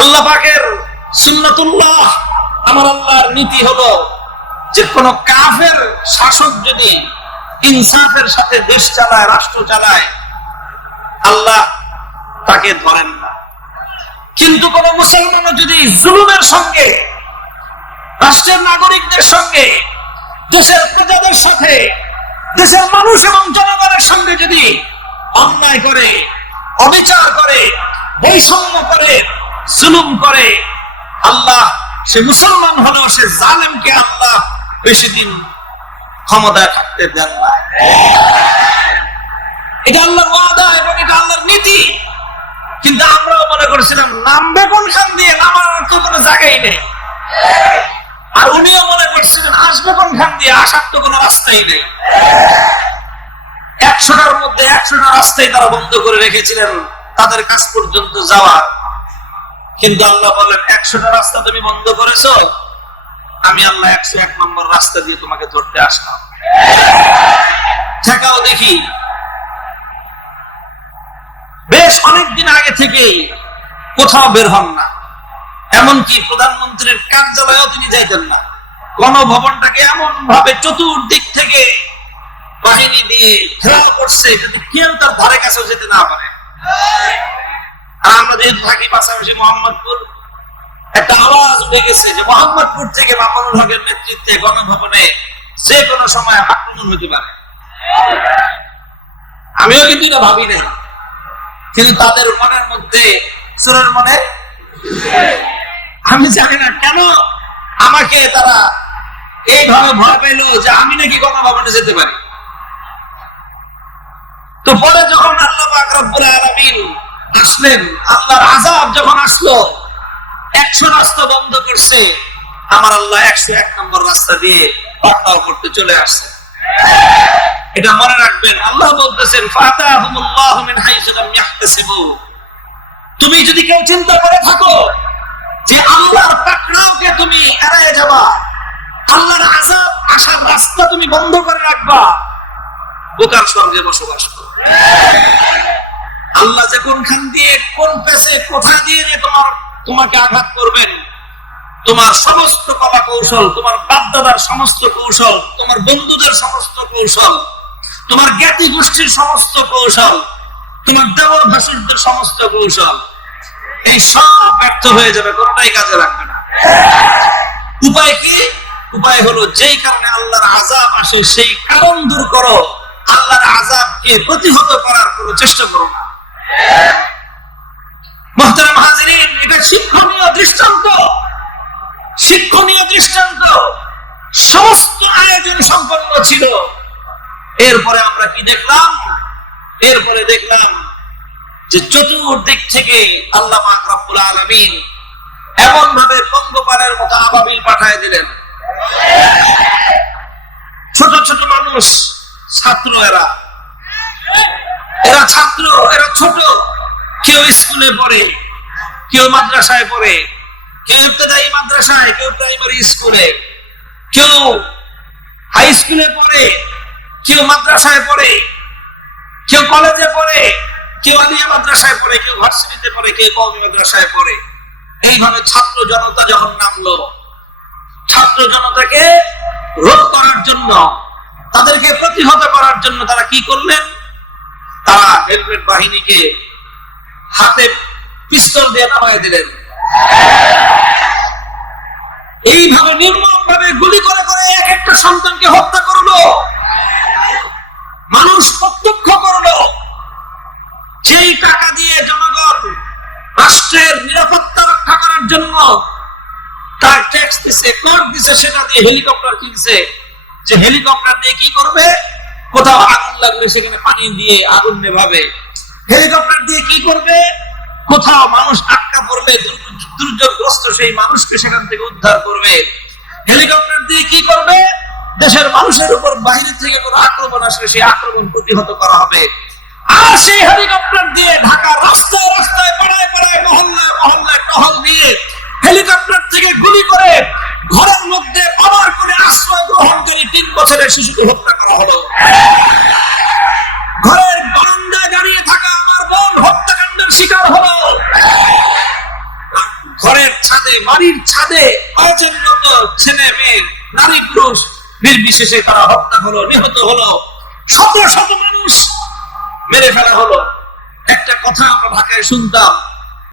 আল্লাহ পাকের সুন্নাতুল্লাহ, আমার আল্লাহর নীতি হলো যে কোন কাফের শাসক যদি ইনসাফের সাথে দেশ চালায়, রাষ্ট্র চালায়, আল্লাহ তাকে ধরেন না। কিন্তু কোন মুসলমান যদি জুলুমের সঙ্গে, রাষ্ট্রের নাগরিকদের সঙ্গে, দেশের প্রজাদের সাথে, দেশের মানুষ এবং জনগণের সঙ্গে যদি অন্যায় করে, অবিচার করে, বৈষম্য করে, জুলুম করে, আল্লাহ সে মুসলমান হলেও সে জালেমকে আল্লাহ বেশি দিন ক্ষমতায় থাকতে দেন না। এটা আল্লাহর ওয়াদা এবং এটা আল্লাহর নীতি। কিন্তু আমরাও মনে করেছিলাম নামবে কোনখান দিয়ে, নামার তো কোনো জায়গাই নেই। আর উনিও মনে করছিলেন আসবে কোনখান দিয়ে, আসার তো কোনো রাস্তাই নেই। 100টার মধ্যে 100টা রাস্তায় তারা বন্ধ করে রেখেছিলেন তাদের কাছ পর্যন্ত যাওয়ার। কিন্তু আল্লাহ বলেন 100টা রাস্তা তুমি বন্ধ করেছো, আমি আল্লাহ 101 নম্বর রাস্তা দিয়ে তোমাকে ধরতে আসলাম। ঠেকাও দেখি। বেশ অনেকদিন আগে থেকে কোথাও বের হন না, এমনকি প্রধানমন্ত্রীর কার্যালয়েও তিনি যাইতেন না। গণভবনটাকে এমন ভাবে চতুর্দিক থেকে বাহিনী দিয়ে ঘেরাও করছে যাতে কেউ তার ধারে কাছেও যেতে না পারে। আর আমরা যেহেতু থাকি পাশাপাশি মোহাম্মদপুর, একটা আওয়াজ উঠে গেছে যে মোহাম্মদপুর থেকে মামুনুল হকের নেতৃত্বে গণভবনে যে কোনো সময় আক্রমণ হতে পারে। আমিও কিন্তু এটা ভাবি নাই, কিন্তু তাদের মনের মধ্যে, চোরের মনে, আমি জানি না কেন আমাকে তারা এইভাবে ভয় পেল যে আমি নাকি গণভবনে যেতে পারি। তো পরে যখন আল্লাহ পাক রব্বুল আলামিন আসলেন, আল্লাহর আযাব যখন আসলো, 100 রাস্তা বন্ধ করছে, আমার আল্লাহ 101 নম্বর রাস্তা দিয়ে পাকড়াও করতে চলে আসছে। এটা মনে রাখবেন। আল্লাহ বলতেছেন ফাতাহুমুল্লাহু মিন হাইসু লাম ইয়াহতাসিবু। তুমি যদি কেউ চিন্তা করে থাকো যে আল্লাহর পাকড়াওকে তুমি এড়িয়ে যাবা, আল্লাহর আযাব আসার রাস্তা তুমি বন্ধ করে রাখবা, বোকার স্বর্গে বসবাস করো। আল্লাহ যে কোনখান দিয়ে, কোন পেছে, কোথায় দিয়ে যে তোমাকে আঘাত করবেন, তোমার সমস্ত কলা কৌশল, তোমার বাপদাদার সমস্ত কৌশল, তোমার বন্ধুদের সমস্ত কৌশল, তোমার জ্ঞাতি গোষ্ঠীর সমস্ত কৌশল, তোমার দেবর ভাসুরদের সমস্ত কৌশল, এই সব ব্যর্থ হয়ে যাবে, কোনটাই কাজে লাগবে না। উপায় কি? উপায় হলো যেই কারণে আল্লাহর আযাব আসে সেই কারণ দূর করো, আল্লাহর আযাবকে প্রতিহত করার কোনো চেষ্টা করো না। মুহতারাম হাজিরিন, এটা শিক্ষণীয় দৃষ্টান্ত, শিক্ষণীয় দৃষ্টান্ত। সমস্ত আয়োজন সম্পন্ন ছিল। এরপরে আমরা কি দেখলাম? এরপরে দেখলাম যে চতুর্দিক থেকে আল্লাহ পাক রব্বুল আলামিন এমন ভাবে পঙ্গপালের মতো আবাবিল পাঠিয়ে দিলেন। ছোট ছোট মানুষ, ছাত্র, এরা ছাত্র, এরা ছোট, কেউ স্কুলে পড়ে, কেউ মাদ্রাসায় পড়ে, কেউ ইবতেদায়ী মাদ্রাসায়, কেউ প্রাইমারি স্কুলে, কেউ হাই স্কুলে পড়ে, কেউ মাদ্রাসায় পড়ে, কেউ কলেজে পড়ে, কেউ আলিয়া মাদ্রাসায় পড়ে, কেউ ভার্সিটিতে পড়ে, কেউ কওমি মাদ্রাসায় পড়ে। এইভাবে ছাত্র জনতা যখন নামলো, ছাত্র জনতাকে রোধ করার জন্য, তাদেরকে প্রতিহত করার জন্য তারা কি করলেন? তারা হেলমেট বাহিনীকে হাতে পিস্তল দিয়ে নামায় দিলেন। এইভাবে নির্মম ভাবে গুলি করে করে এক একটা সন্তানকে হত্যা করলো। মানুষ প্রত্যক্ষ করলো যেই টাকা দিয়ে জনগণ রাষ্ট্রের নিরাপত্তা রক্ষা করার জন্য তার ট্যাক্স দিছে, কর দিছে, সেটা দিয়ে হেলিকপ্টার কিনছে। যে হেলিকপ্টার দিয়ে কি করবে? কোথাও আগুন লাগলে সেখানে পানি দিয়ে আগুন নেভাবে। হেলিকপ্টার দিয়ে কি করবে? কোথাও মানুষ আটকা পড়লে, দুর্যোগগ্রস্ত সেই মানুষকে সেখান থেকে উদ্ধার করবে। হেলিকপ্টার দিয়ে কি করবে? দেশের মানুষের উপর বাইরে থেকে কোনো আক্রমণ আসলে সেই আক্রমণ প্রতিহত করা হবে। আর সেই হেলিকপ্টার দিয়ে ঢাকা রাস্তায় রাস্তায়, পাড়ায় পাড়ায়, মহল্লায় মহল্লায় টহল দিয়ে হেলিকপ্টার থেকে গুলি করে ঘরের মধ্যে পাওয়ার করে আশ্রয় গ্রহণকারী 3 বছরের শিশুকে হত্যা করা হলো। ঘরের বারান্দায় দাঁড়িয়ে থাকা আমার বোন হত্যাকাণ্ডের শিকার হলো। রাতে বাড়ির ছাদে অচেনত ছেলে মেয়ে নারী পুরুষ নির্বিশেষে তারা হত্যা হলো, নিহত হলো, শত শত মানুষ মেরে ফেলা হলো। একটা কথা আমরা ঢাকায় শুনতাম,